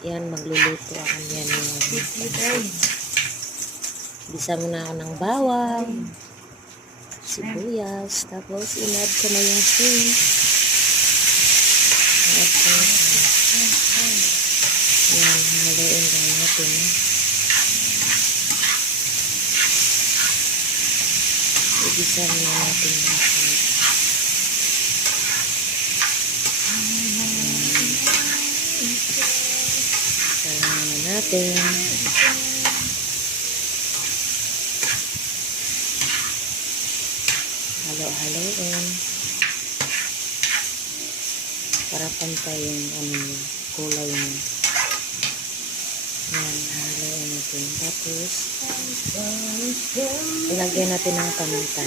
Yan, magluluto ako yan. Bisa muna ako ng bawang, sibuyas, tapos in-add ko na yung fish. In-add ko na siya. Yan, haluin lang natin. Ibisa muna natin yung fish. Salamat natin. Halo-haloin para pantay yung kulay niya. Yan, haloin natin. Tapos ilagyan natin ng paminta.